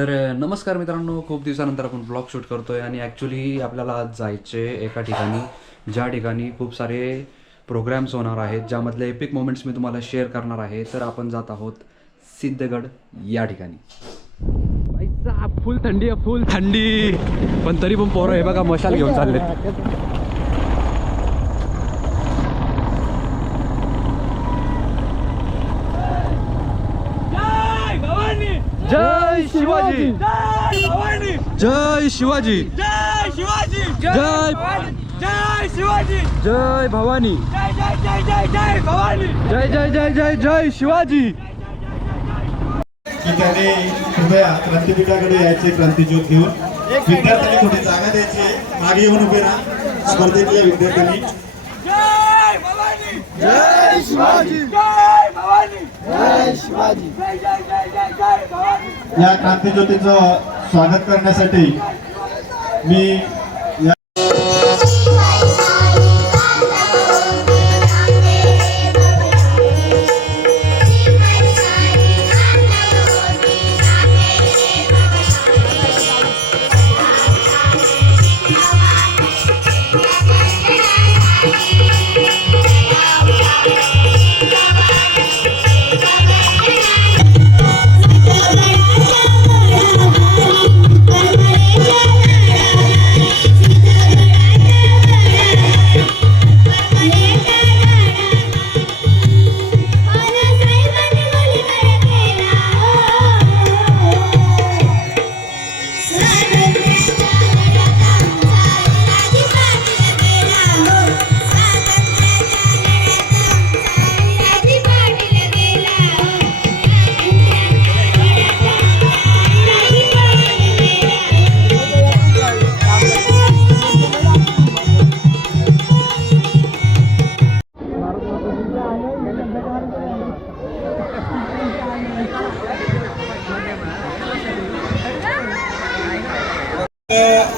तर नमस्कार मित्रांनो, खूप दिवसानंतर आपण ब्लॉग शूट करतोय आणि ॲक्च्युली आपल्याला आज जायचे एका ठिकाणी, ज्या ठिकाणी खूप सारे प्रोग्राम्स होणार आहेत, ज्यामधले एपिक मोमेंट्स मी तुम्हाला शेअर करणार आहे. तर आपण जात आहोत सिद्धगड या ठिकाणी. फुल थंडी आहे, फुल थंडी, पण तरी पण पोरं हे बघा मशाल घेऊन चाललेत. जय शिवाजी, जय शिवाजी, जय शिवाजी, जय जय शिवाजी, जय भवानी, जय जय जय जय जय भवानी, जय जय जय जय जय शिवाजी. की त्याने कृपया क्रांतीपीठाकडे यायचे, क्रांतीज्योत घेऊन. विद्यार्थ्यांनी थोडी जागा द्यायची, मागे येऊन उभे राहा स्पर्धेतल्या विद्यार्थ्यांनी. जय भवानी, जय शिवाजी, जय भवानी, जय शिवाजी. जय जय जय जय जय भवानी. या क्रांतीज्योतीचं स्वागत करण्यासाठी मी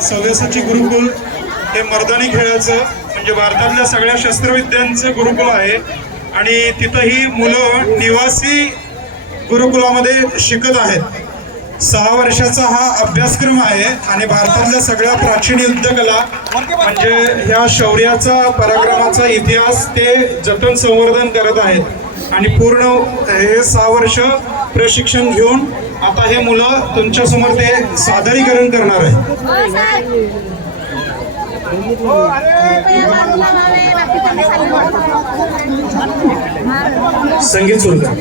सव्यासाची गुरुकुल हे मर्दानी खेळाचं म्हणजे भारतातल्या सगळ्या शस्त्रविद्यांचं गुरुकुल आहे आणि तिथंही मुलं निवासी गुरुकुलामध्ये शिकत आहेत. 6 वर्षाचा हा अभ्यासक्रम आहे आणि भारतातल्या सगळ्या प्राचीन युद्धकला म्हणजे ह्या शौर्याचा पराक्रमाचा इतिहास ते जतन संवर्धन करत आहेत आणि पूर्ण हे 6 वर्ष प्रशिक्षण घेऊन आता हे मुलं तुमच्या समोर ते सादरीकरण करणार आहे. संगीत सुरू करा.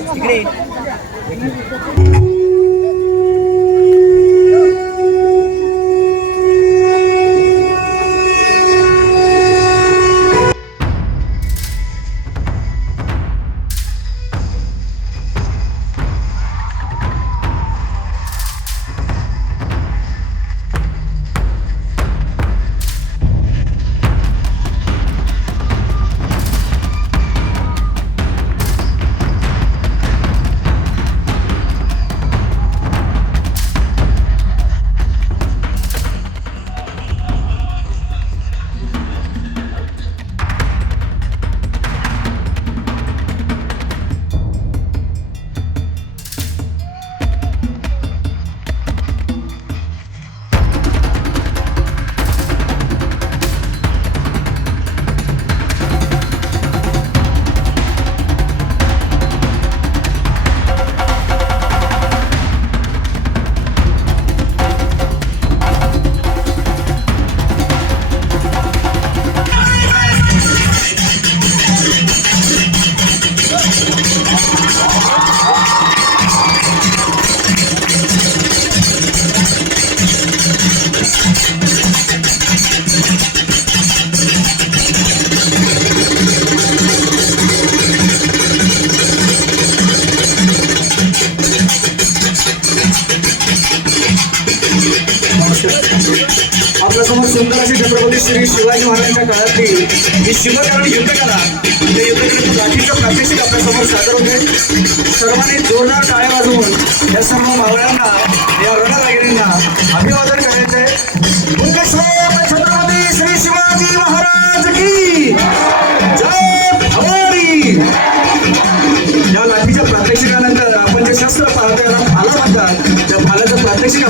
आपल्यासमोर सुंदर अशी छत्रपती श्री शिवाजी महाराजांच्या काळातली ही शिवकारण युद्धकला ते युद्धकलेचं लाठीचं प्रात्यक्षिक आपल्यासमोर सादर होते. सर्वांनी जोरदार टाळ्या वाजवून या सर्व मावळ्यांना, या रणरागिणींना अभिवादन करायचे. छत्रपती श्री शिवाजी महाराज की जय भवानी. या लाठीच्या प्रात्यक्षिकानंतर आपण जे शस्त्र पाहतोय भाला म्हणतात, त्या भालाचं प्रात्यक्षिक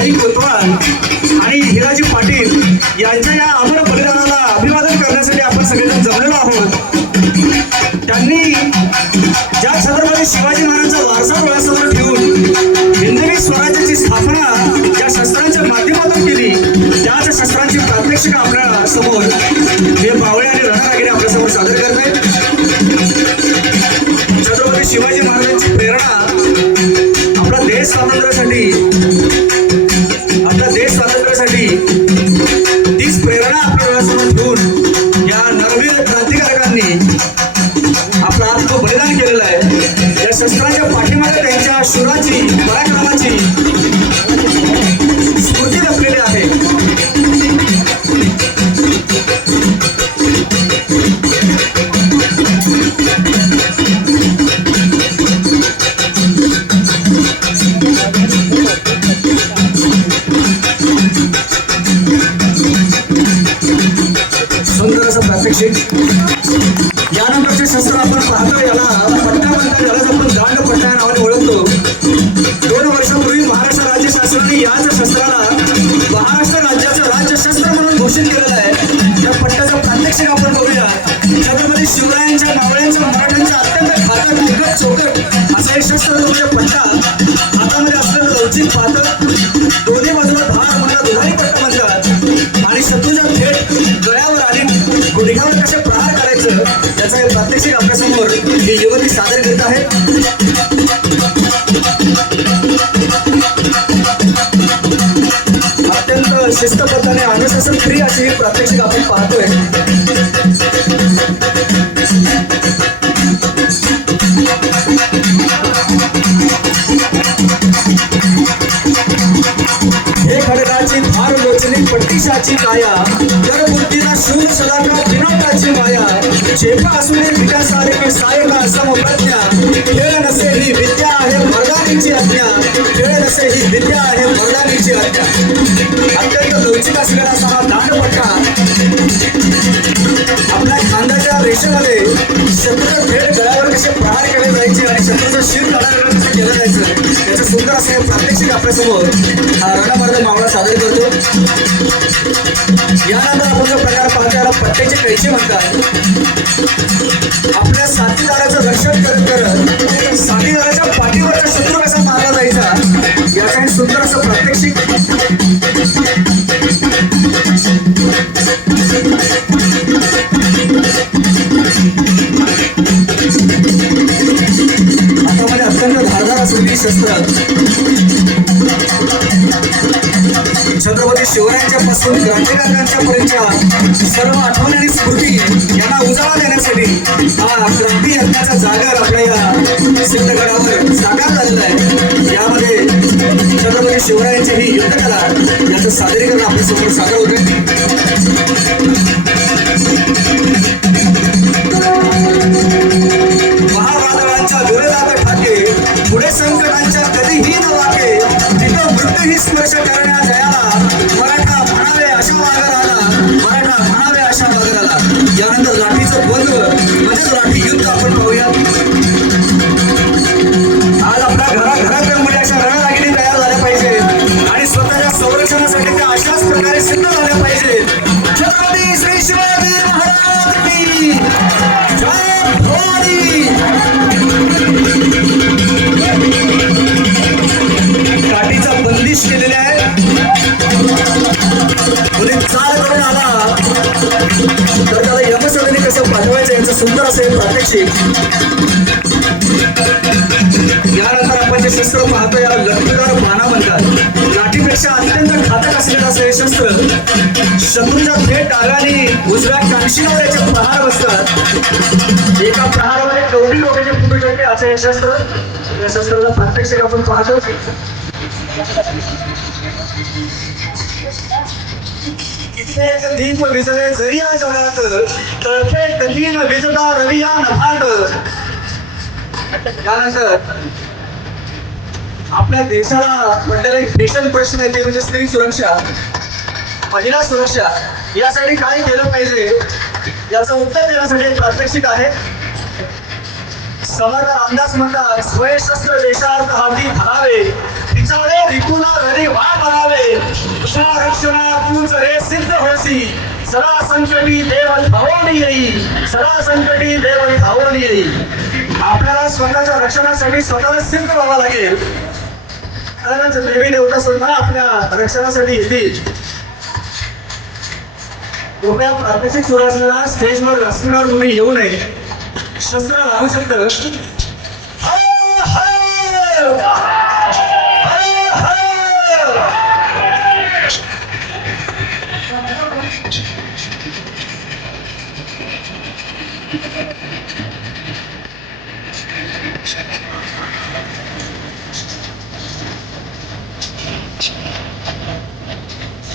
भाई कोतवाल आणि हिराजी पाटील यांच्या या अमर बलिदानाला अभिवादन करण्यासाठी आपण सगळेजण जमलेलो आहोत. त्यांनी ज्या छत्रपती शिवाजी महाराजांचा वारसा डोळ्यासमोर ठेवून हिंदवी स्वराज्याची स्थापना ज्या शस्त्रांच्या माध्यमातून केली, त्याच शस्त्रांची प्रात्यक्षिक आपल्या समोर हे बावळे आणि रणरागिरी आपल्या समोर सादर करत आहेत. छत्रपती शिवाजी महाराजांची प्रेरणा आपला देश स्वातंत्र्यासाठी तीच प्रेरणा आपल्या डोळ्यासमोर ठेवून या नरवीर क्रांतिकारकांनी आपलं आत्म बलिदान केलेलं आहे. या शस्त्राच्या पाठीमागे त्यांच्या शूराची पराक्रमाची स्मृती लपलेली आहे. सुंदर असं प्रात्यक्षिक. यानंतरचे शस्त्र आपण पाहतो, याला पट्टा म्हणतात, यालाच आपण गांड पट्टा या नावाने ओळखतो. 2 वर्षापूर्वी महाराष्ट्र राज्य शासनाने याच शस्त्राला महाराष्ट्र राज्याचं राज्यशस्त्र म्हणून घोषित केलेलं आहे. या पट्ट्याचं प्रात्यक्षिक आपण बघूया. छत्रपती शिवरायांच्या मावळ्यांच्या मराठ्यांच्या अत्यंत घातक निकट चौकट असा हे शस्त्र म्हणजे पट्टा. हातामध्ये असलेलं लवचिक पातळ, दोन्ही बाजूला धार म्हणतात, दुधारी पट्टा म्हणतात आणि शत्रूच्या थेट गळ्यावर आणि गुडघ्यावर कसे प्रहार करायचं त्याचा हे प्रात्यक्षिक आपल्यासमोर ही युवती सादर करत आहे. अत्यंत शिस्तबद्धाने अनुशासन फ्री अशी ही प्रात्यक्षिक आपण पाहतोय. हे खडकाची धार लोचनी पट्टीशाची काया, तर बुद्धीला शूर सदाका विनोदाची माया, चेपा असुने विकासारे सायका समप्रज्ञा, खेळ नसे ही विद्या आहे मर्दानीची आज्ञा, खेळ नसे ही विद्या आहे मर्दानीची आज्ञा. अत्यंत लवचिक असलेला असा हा दांडपट्टा आपल्या खांद्याच्या रेषेमध्ये शत्रूच्या थेट गळ्यावर कसे प्रहार केले जायचे आणि शत्रूचं शिर काढायला कसं केलं जायचं त्याचं सुंदर असे प्रात्यक्षिक आपल्यासमोर हा रणमर्द मावळा सादर करतो. यानंतर आपण जो प्रकार पाहतो याला पट्ट्याचे कैची म्हणतात. आपल्या साथीदाराचं रक्षण करत करत साथीदाराच्या पाठीवरचा शत्रू कसा मारला जायचा याचं सुंदर असं प्रात्यक्षिक. हातामध्ये अत्यंत धारदार असलेली शस्त्र छत्रपती शिवरायांच्या पासून क्रांतिकारकांच्या पर्यंतच्या सर्व आठवणी आणि स्मृती यांना उजाळा देण्यासाठी हा क्रांती यज्ञाचा जागर आपल्या या सिद्धगडावर साकार झालेला आहे. यामध्ये छत्रपती शिवरायांची ही युद्धकला याचं सादरीकरण आपल्या समोर सादर होते. महावादळांच्या विरोधात ठाके, पुढे संकटांच्या कधीही न वाके, तिथं मृत्यूही स्पर्श करण्या जयाला, मराठा म्हणावे अशा वागराला, मराठा म्हणावे अशा वागराला. यानंतर लाठीचं बंद म्हणजेच लाठी युद्ध आपण पाहूया. आज आपल्या घराघरामध्ये अशा रणरागिणी तयार झाल्या पाहिजे आणि स्वतःच्या संरक्षणासाठी त्या अशाच प्रकारे सिद्ध झाल्या पाहिजे. छत्रपती श्री शिवाजी महाराज की जय भवानी. काठीचा बंदिश केलेले आहे. कोणी चाल करून आला तर त्याला यमसदनी कसं पाठवायचं याचं सुंदर असं प्रात्यक्षिक. यानंतर आपण जे शस्त्र पाहतो याला लटकदार बाणा म्हणतात. लाठीपेक्षा अत्यंत घातक असलेलं असं हे शस्त्र शत्रूच्या थेट डाव्याने उजव्या कानशिलावर याचे प्रहार बसतात. एका प्रहारामध्ये 2 लोकांचे फुटू शकते असं हे शस्त्र. या शस्त्राचा प्रात्यक्षिक आपण पाहतो. दीप विजय जरिया जगात तळफे दीन विजदा रविया नभाट. त्यानंतर आपल्या देशाला म्हटलेला एक भीषण प्रश्न आहे ते म्हणजे स्त्री सुरक्षा, महिला सुरक्षा. यासाठी काय केलं पाहिजे याचं उत्तर देण्यासाठी प्रात्यक्षिक आहे. समर्थ रामदास म्हणतात, स्वयंशस्त्र देशार्थ हाती धरावे, विचारे रिपुना घरी वाट बनावे कृष्णा रक्षणा तूच रे सिद्ध होसी सदा संकटी देव धावून येई सदा संकटी देव धावून येई आपल्याला स्वतःच्या रक्षणासाठी स्वतःला सिद्ध व्हावं लागेल तरच देवी देवता सुद्धा आपल्या रक्षणासाठी येतील कृपया प्रादेशिक सुरासनाला स्टेजवर रस्त्यावर तुम्ही येऊ नये शस्त्र लागू शकतं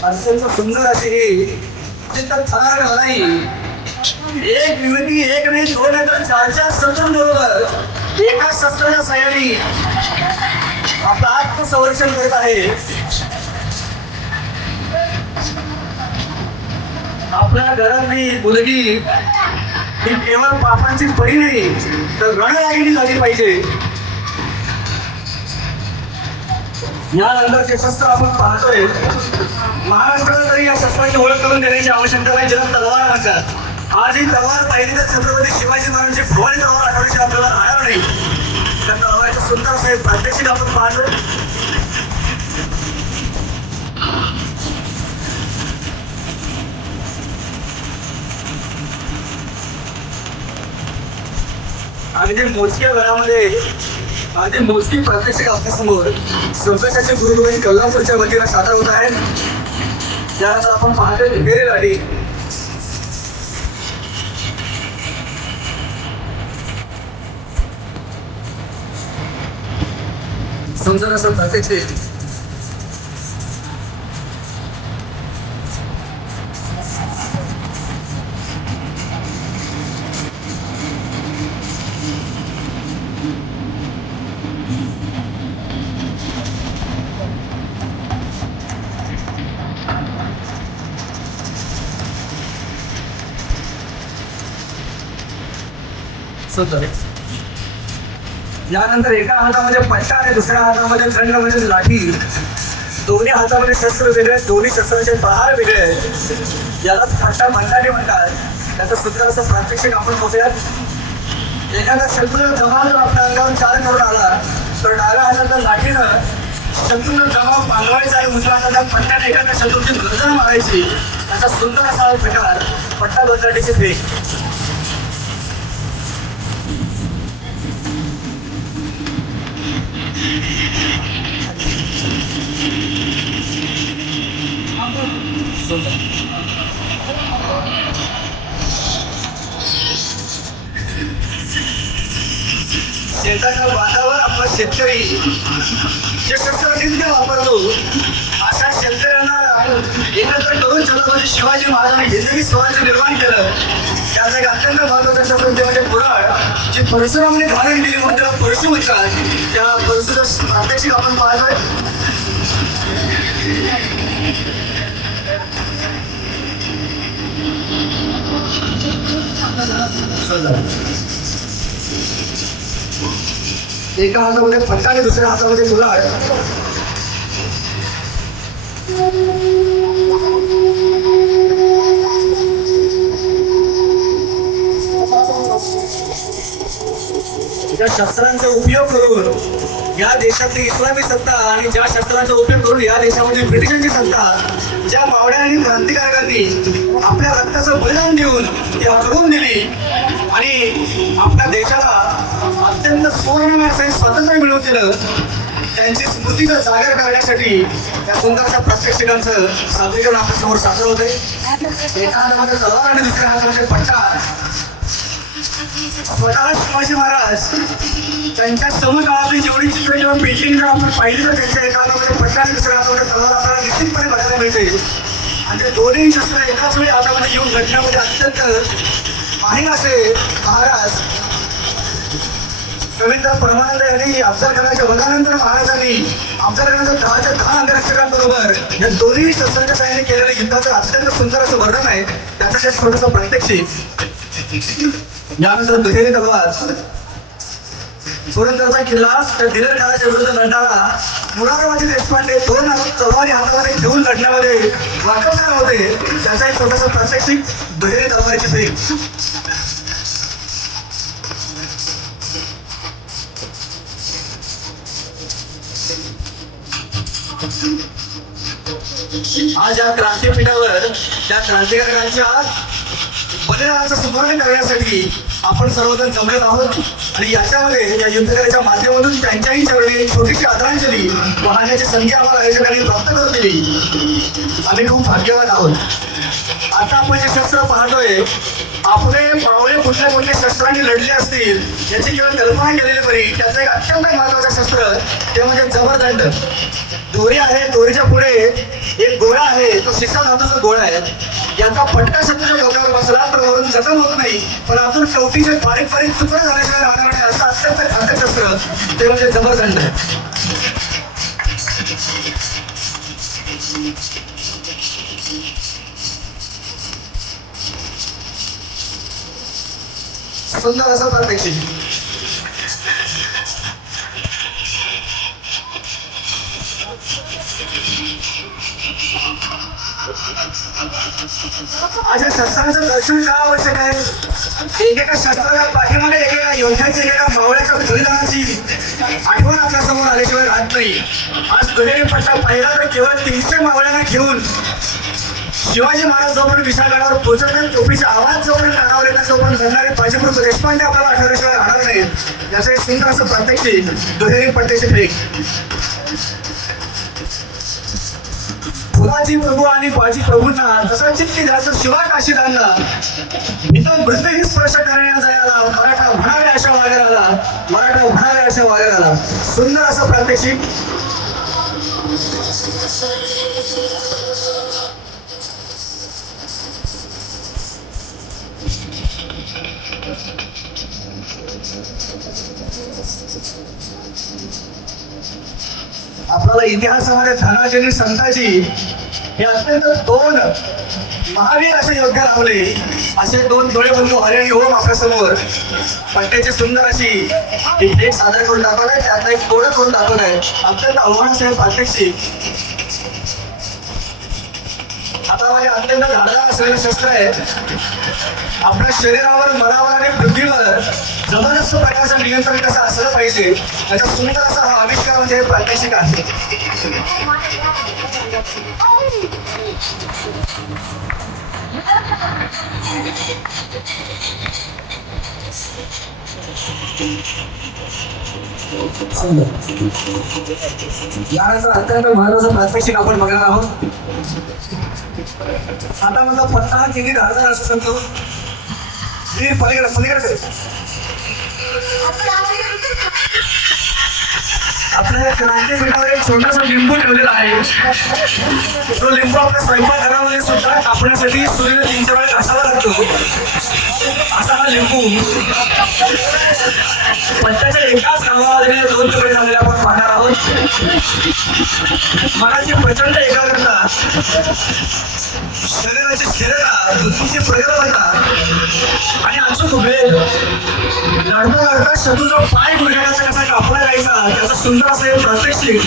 अत्यंत सुंदर अशी ही अत्यंत थरार लढाई एक युवती एक नाही दोन नाही तर चार सज्जन बरोबर एका शस्त्राच्या सहाय्याने आपलं आत्मसंरक्षण करत आहे आपल्या घरातली मुलगी ही केवळ पापांची बळी नाही तर रणरागिणी झाली पाहिजे यानंतरचे शस्त्र आपण पाहतोय महाराष्ट्राला तरी या शस्त्राची ओळख करून देण्याची आवश्यकता नाही ज्याला तलवार म्हणतात आज ही तलवार पाहिली तर छत्रपती शिवाजी महाराजांची भवानी तलवार आठवण्याची आपल्याला राहणार नाही त्या तलवारचं सुंदर असं एक प्रात्यक्षिक आपण पाहतो आणि ते मोजक्या घरामध्ये आणि मोजकी प्रात्यक्षिक आपल्यासमोर संघर्षाचे गुरुगोविंद कोल्हापूरच्या वतीनं सादर होत आहेत त्यानंतर आपण पाहतो ढेरे लाडी सुंदर असं प्रात्यक्षिक यानंतर एका हातामध्ये पट्टा आणि दुसऱ्या हातामध्ये दंड म्हणजे लाठी दोन्ही हातामध्ये शस्त्र वेगळे दोन्ही शस्त्राचे प्रहार वेगळे याला पट्टा मंडारी म्हणतात त्याचं सुंदर असं प्रात्यक्षिक आपण बघूयात एखादा शत्रू जमाव जर आपल्या अंगावर चाल करून आला तर डाव्या हाताच्या लाठीनं शत्रूला जमाव बांधवायचा आणि उजव्या हाताच्या पट्ट्याने एखाद्या शत्रूची गर्दन मारायची त्याचा सुंदर असा प्रकार पट्टा बदलाटीचे भेट शेताच्या बांधावर आपला शेतकरी जे शस्त्रचिन्ह वापरतो अशा शेतकऱ्यांना एकत्र करून छत्रपती शिवाजी महाराजांनी हिंदवी स्वराज्य निर्माण केलं त्याचा एक अत्यंत महत्वाचा शब्द म्हणजे पुराण जी परशुरामाने धारण केली म्हणून त्याला परशु म्हणतात त्या परशुचं प्रात्यक्षिक आपण पाहतोय एका हातामध्ये फटका आणि दुसऱ्या हातामध्ये कुऱ्हाड ज्या शस्त्रांचा उपयोग करून या देशातली इस्लामी सत्ता आणि ज्या शस्त्रांचा उपयोग करून या देशामध्ये ब्रिटिशांची सत्ता ज्या मावड्या आणि क्रांतिकारकांनी आपल्या रक्ताचं बलिदान देऊन ती हटवून दिली आणि आपल्या देशाला अत्यंत सुवर्णमय स्वातंत्र्य मिळवून दिलं त्यांची स्मृतीचं जागर करण्यासाठी या सुंदरशा प्रात्यक्षिकांचं सादरीकरण आपल्या समोर सादर होते एका हातामध्ये तलवार आणि दुसऱ्या हातामध्ये पट्टा स्वतः शिवाजी महाराज त्यांच्या समकाळातली जेवढी चित्र जेव्हा पेंटिंग जर आपण पाहिली तर त्यांच्या एका हातामध्ये पट्टा आणि दुसऱ्या हातामध्ये तलवार आपल्याला निश्चितपणे बघायला मिळते आणि ते दोन्ही शस्त्र एकाच वेळी हातामध्ये येऊन घटण्यामध्ये अत्यंत माहीर असे महाराज रवींद्र परमानंद यांनी अफजल खानाच्या वधानंतर महाराजांनी अफजल खानाच्या 10 अंगरक्षकांबरोबर या दोन्ही शस्त्रांच्या सहाय्याने केलेल्या युद्धाचं अत्यंत सुंदर असं वर्णन आहे त्याचं छोटंसं प्रात्यक्षिक यानंतर दुहेरी तलवार पुरंदरचा किल्ला त्या दिलेर खानाच्या विरुद्ध लढणारा मुरारबाजी देशपांडे 2 तलवारी हातामध्ये घेऊन लढण्यामध्ये वाकबगार होते. त्याचा एक छोटासा प्रात्यक्षिक दुहेरी तलवारीची फेक. आज या क्रांतीपीठावर त्या क्रांतिकारकांच्या बलिदानाचं स्मरण करण्यासाठी आपण सर्वजण जमलेत आहोत आणि याच्यामध्ये या युद्धकलेच्या माध्यमातून त्यांच्याही चरणी एक छोटीशी आदरांजली वाहण्याची संधी आम्हाला आयोजकांनी प्राप्त करून दिली. आम्ही खूप भाग्यवान आहोत. आता आपण जे शस्त्र पाहतोय आपले पावले कुठल्या कुठल्या शस्त्रांनी लढले असतील याची केवळ कल्पना केलेली बरी. त्याचं एक अत्यंत महत्वाचं शस्त्र ते म्हणजे जबरदंड. दोरी आहे, दोरीच्या पुढे एक गोळा आहे, तो शिक्षा धातूचा गोळा आहे. याचा फटका शत्रूच्या डोक्यावर बसला तर वरून जखम होत नाही, पण अजून शेवटीचे बारीक बारीक तुकडे झाल्याशिवाय राहणार नाही असं अत्यंत घातक शस्त्र ते म्हणजे जबरदंड. सुंदर असं प्रात्यक्षिक. अशा शस्त्रांचं दर्शन का आवश्यक आहे? एकेका शस्त्राच्या पाठीमागे एकेका योद्ध्याची एकेका मावळ्याच्या बलिदानाची आठवण आपल्या समोर आल्याशिवाय राहत नाही. आज दुहेरी पट्टा पाहिला तर केवळ 300 मावळ्यांना घेऊन शिवाजी महाराज जोपर्यंत विशाळगडावर पोहोचत नाही, टोपीचा आवाज जोपर्यंत कानावर येतात तोपर्यंत लढणारे बाजीप्रभू देशपांडे आपल्याला आठवल्याशिवाय राहणार नाहीत. याचं एक सुंदर असं प्रात्यक्षिक दुहेरी पट्ट्याची फेक. फुलाजी प्रभू आणि बाजी प्रभूंना जसा चित्ती जास्त शिवा काशीदांना इथं मृत्यू स्पर्श करण्यात जायला मराठा म्हणावे अशा वागराला, मराठा म्हणावे अशा वागराला. सुंदर असं प्रात्यक्षिक. आपल्याला इतिहासामध्ये धनाजी आणि संताजी हे अत्यंत 2 महावीर असे योद्धे लावले. असे 2 डोळे बंधू हरिणी ओम आपल्या समोर पट्ट्याची सुंदर अशी एक सादर करून दाखवत आहे. त्यातला एक तोड करून दाखवत आहे. अत्यंत आव्हानाचं प्रात्यक्षिक. आता हे अत्यंत धारदार असलेलं शस्त्र आहे. आपल्या शरीरावर, मनावर आणि पृथ्वीवर जबरदस्त प्रकारचं नियंत्रण कसं असलं पाहिजे याचा सुंदर असा हा आविष्कार म्हणजे प्रात्यक्षिक आहे. यानंतर अत्यंत महत्वाचं प्रात्यक्षिक आपण बघणार आहोत. आता माझा पत्ता हा किती धारदार असू शकतो. पलीकडे आपल्या क्रांतीपीठावर एक छोटासा लिंबू ठेवलेला आहे. तो लिंबू आपल्या स्वयंपाकघरामध्ये सुद्धा कापण्यासाठी सूर्य 3 वेळा घासावा लागतो. असा हा लिंबू पट्ट्याच्या एकाच नावामध्ये 2 तुकडे झालेले आपण पाहणार आहोत. मनाची प्रचंड एकाग्रता, शरीराची स्थिरता, बुद्धीची प्रगल्भता आणि अचूक वेळ लढता लढता शत्रूचा पाय गुडघ्याचा कसा कापला जायचा त्याचा सुंदर असं हे प्रात्यक्षिक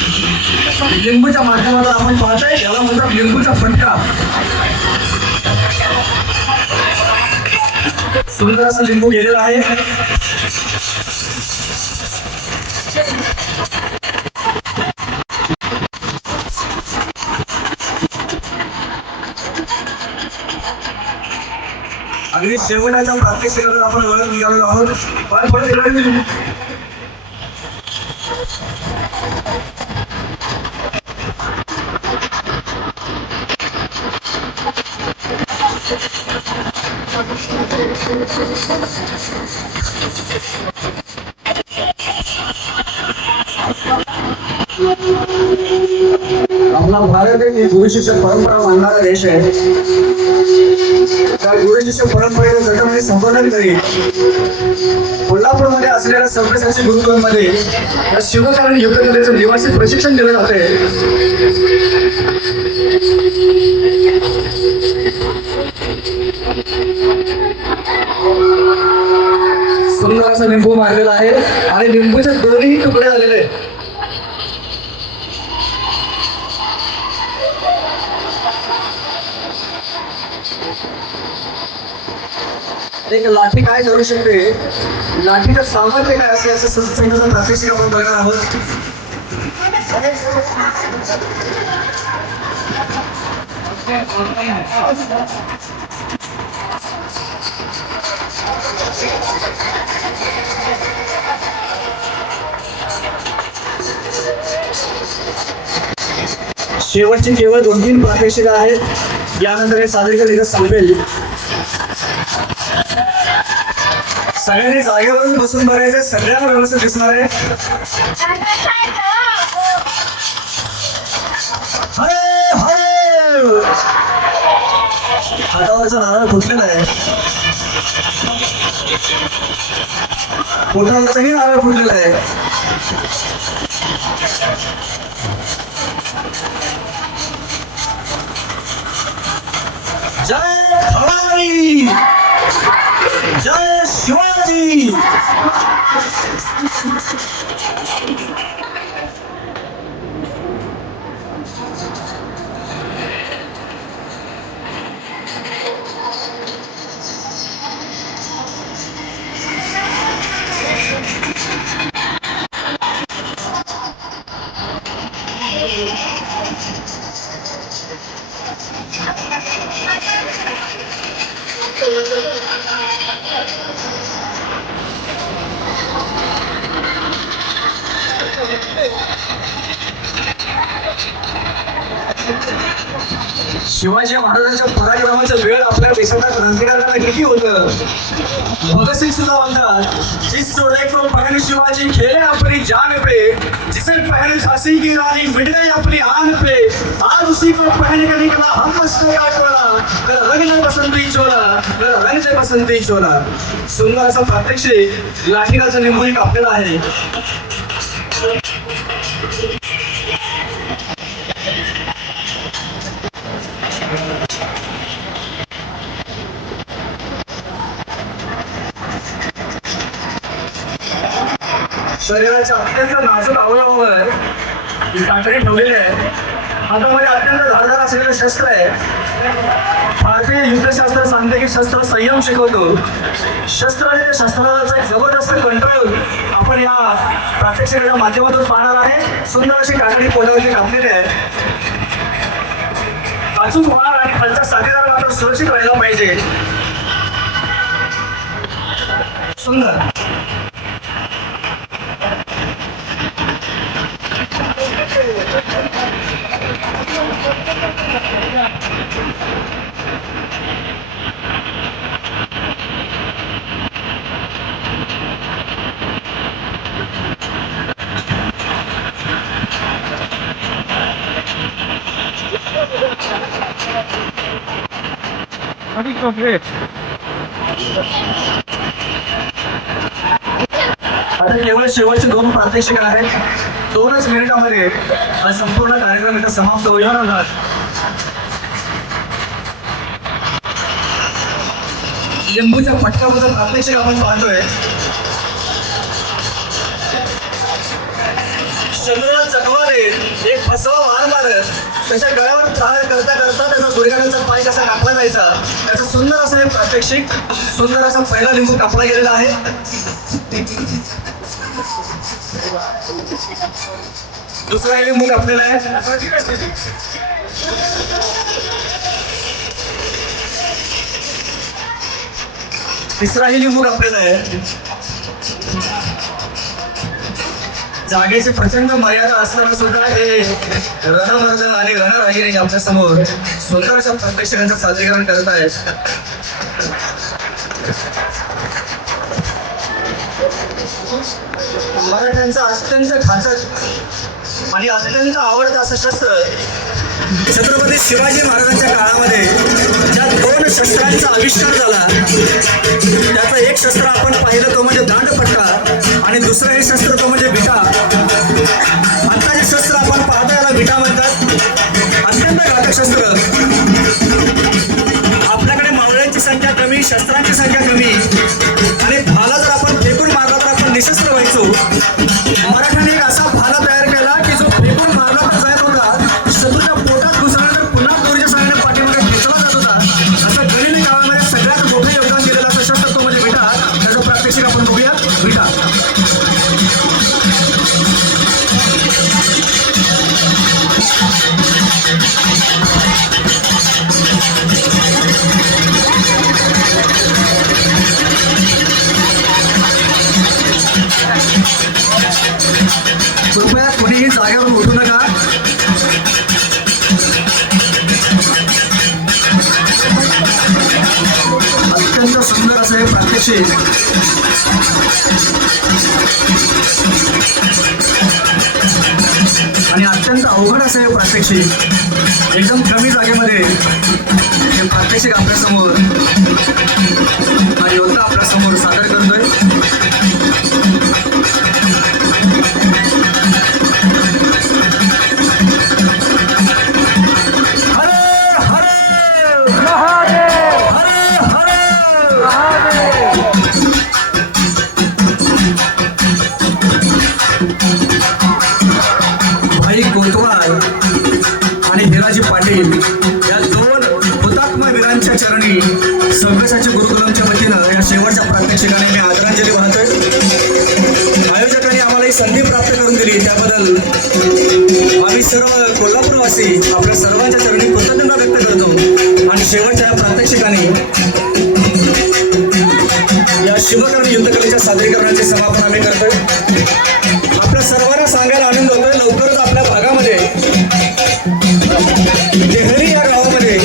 लिंबूच्या माध्यमातून आपण पाहतोय. याला म्हणतात लिंबूचा फटका. सुंदर असं लिंबू गेलेला आहे. अगदी शेवटाच्या प्रात्यक्षिकातून आपण वळत निघालेलो आहोत. आपला भारत एक गुरुशिष्य परंपरा मानणारा देश आहे. त्या गुरुशिष्य परंपरेला जगण्याचे संवर्धन करीत कोल्हापूरमध्ये असलेल्या सव्यसाची गुरुकुलमध्ये या शिवकालीन युद्धकलेचं निवासी प्रशिक्षण दिलं जाते. सुंदर असं लिंबू मारलेला आहे आणि लिंबूचे 2ही तुकडे झालेले आहेत. एक लाठी काय करू शकते, लाठीचं सामर्थ्य काय असेल असं सत्संगाचा प्रात्यक्षिक आपण बघणार आहोत. शेवटची केवळ 2-3 प्रात्यक्षिक आहेत, यानंतर हे सादरीकरण इथं संपेल. सगळ्यांनी जागेवरून बसून बघायचं, सगळ्यांना व्यवस्थित दिसणार आहे. हातावरचा नारळ फुटलेला आहे, पोटावरचाही नारळ फुटलेला आहे. जय भवानी, जय शिवाजी. शिवाजी महाराजांच्या पराक्रमाचा वेळ आपल्या देशाला क्रांती करताना किती होतं. भगतसिंग सुद्धा म्हणतात, जिस जोड़े को पहन शिवाजी खेले अपनी जान पे, जिसे पहन झांसी की रानी मिट गई अपनी आन पे, आज उसी को पहन कर निकला हम मस्ते का टोला, मेरा रंग न बसंती चोला, मेरा रंग से बसंती चोला. सुंदर असा प्रात्यक्षिक लाठीराचा निंबोनी कापलेला आहे. शरीराच्या अत्यंत नाजूक अवयवावर ही कातडी ठेवलेली आहे. हातामध्ये अत्यंत धारदार असलेलं शस्त्र आहे. भारतीय युद्धशास्त्र सांगते की शस्त्र संयम शिकवतो. शस्त्र आणि त्या शस्त्राचा एक जबरदस्त कंट्रोल आपण या प्रात्यक्षिकाच्या माध्यमातून पाहणार आहे. सुंदर अशी कातडी पोटावरती कापलेली आहे. अचूक वार आणि खालचा साथीदार मात्र सुरक्षित राहिला पाहिजे. सुंदर. आता केवळ शेवटचे 2 प्रात्यक्षिक आहेत. 2च मिनिटांमध्ये हा संपूर्ण कार्यक्रम इथं समाप्त होईल. लिंबूच्या पट्ट्याबद्दल प्रात्यक्षिक आपण पाहतोय. चंद्राला चकवा देत एक फसवा वार मारत त्याच्या गळ्यावर प्रहार करता करता त्याचा गुडघ्याचा पाय कसा कापला जायचा त्याचं सुंदर असं हे प्रात्यक्षिक, सुंदर असा पहिला लिंबू कापला गेलेला आहे. दुसरा लिंबू कापलेला आहे. तिसराही लिंबू कापलेला आहे. जागेची प्रचंड मर्यादा असताना सुद्धा हे रणमर्दन आणि रणरागिणी आपल्या समोर सुंदर अशा प्रात्यक्षिकांचं सादरीकरण करत आहेत. मराठ्यांचं अत्यंत घातक आणि अत्यंत आवडतं असं शस्त्र छत्रपती शिवाजी महाराजांच्या काळामध्ये ज्या 2 शस्त्रांचा आविष्कार झाला त्याचं एक शस्त्र आपण पाहिलं तो म्हणजे दांडपट्टा आणि दुसरं हे शस्त्र तो म्हणजे विटा. आता जे शस्त्र आपण पाहतो याला विटा म्हणतात. अत्यंत घातक शस्त्र. आपल्याकडे मावळ्यांची संख्या कमी, शस्त्रांची संख्या कमी आणि भाला जर आपण फेकून मारला तर आपण निशस्त्र व्हायचो. मराठ्याने एक असा भाला तयार केला की जो फेकून मारला तर जायला होता शत्रूच्या पोटात घुसल्यानंतर पुन्हा दोरीच्या सहाय्याने पाठीमागे खेचला जात होता. असं प्रात्यक्षिक आणि अत्यंत अवघड असं हे प्रात्यक्षिक एकदम कमी जागेमध्ये हे प्रात्यक्षिक आपल्यासमोर हा योद्धा आपल्यासमोर सादर करतोय. भाई कोतवाल आणि हिराजी पाटील या दोन हुतात्मा वीरांच्या चरणी सव्यसाची गुरुकुलमच्या वतीनं या शेवटच्या प्रात्यक्षिकाने मी आदरांजली वाहतोय. आयोजकांनी आम्हाला ही संधी प्राप्त करून दिली त्याबद्दल आम्ही सर्व कोल्हापूरवासी आपल्या सर्वांच्या चरणी कृतज्ञता व्यक्त करतो. आणि शेवटच्या या प्रात्यक्षिकाने या शिवकर्ण युद्धकलेच्या सादरीकरणाचे समापन आम्ही करतोय. आपल्या सर्वांना सांगायला आनंद होतोय लवकरच आपल्या भागामध्ये देहरी या गावामध्ये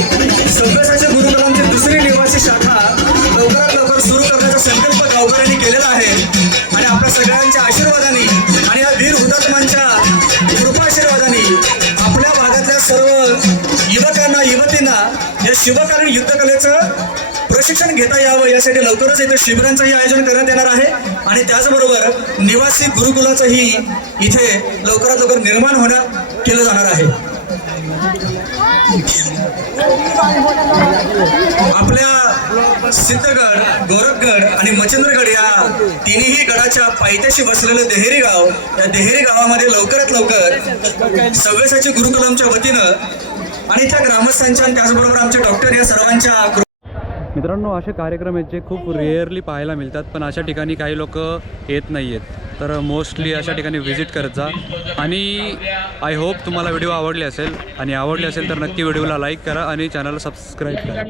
सव्यसाच्या गुरुकुलांची दुसरी निवासी शाखा लवकरात लवकर सुरू करण्याचा संकल्प गावकऱ्यांनी केलेला आहे. आणि आपल्या सगळ्यांच्या आशीर्वादाने आणि या वीर हुतात्मांच्या कृपाशीर्वादाने आपल्या भागातल्या सर्व युवकांना युवतींना या शिवकालीन युद्धकलेचं प्रशिक्षण घेता यावं यासाठी लवकरच इथे शिबिरांचंही आयोजन करण्यात येणार आहे. आणि त्याचबरोबर निवासी गुरुकुलाचंही इथे लवकरात लवकर निर्माण केलं जाणार आहे. आपल्या सिद्धगड, गोरखगड आणि मच्छिंद्रगड या तिन्ही गडाच्या पायथ्याशी वसलेलं देहेरी गाव, या देहेरी गावामध्ये लवकरात लवकर सव्यसाची गुरुकुलमच्या वतीनं आणि त्या ग्रामस्थांच्या आणि त्याचबरोबर आमचे डॉक्टर या सर्वांच्या मित्रांनो, असे कार्यक्रम आहेत जे खूप रेअरली पाहायला मिळतात, पण अशा ठिकाणी काही लोक येत नाही आहेत. तर मोस्टली अशा ठिकाणी व्हिजिट करत जा. आणि आय होप तुम्हाला व्हिडिओ आवडले असेल, आणि आवडले असेल तर नक्की व्हिडिओला लाईक करा आणि चॅनलला सबस्क्राईब करा.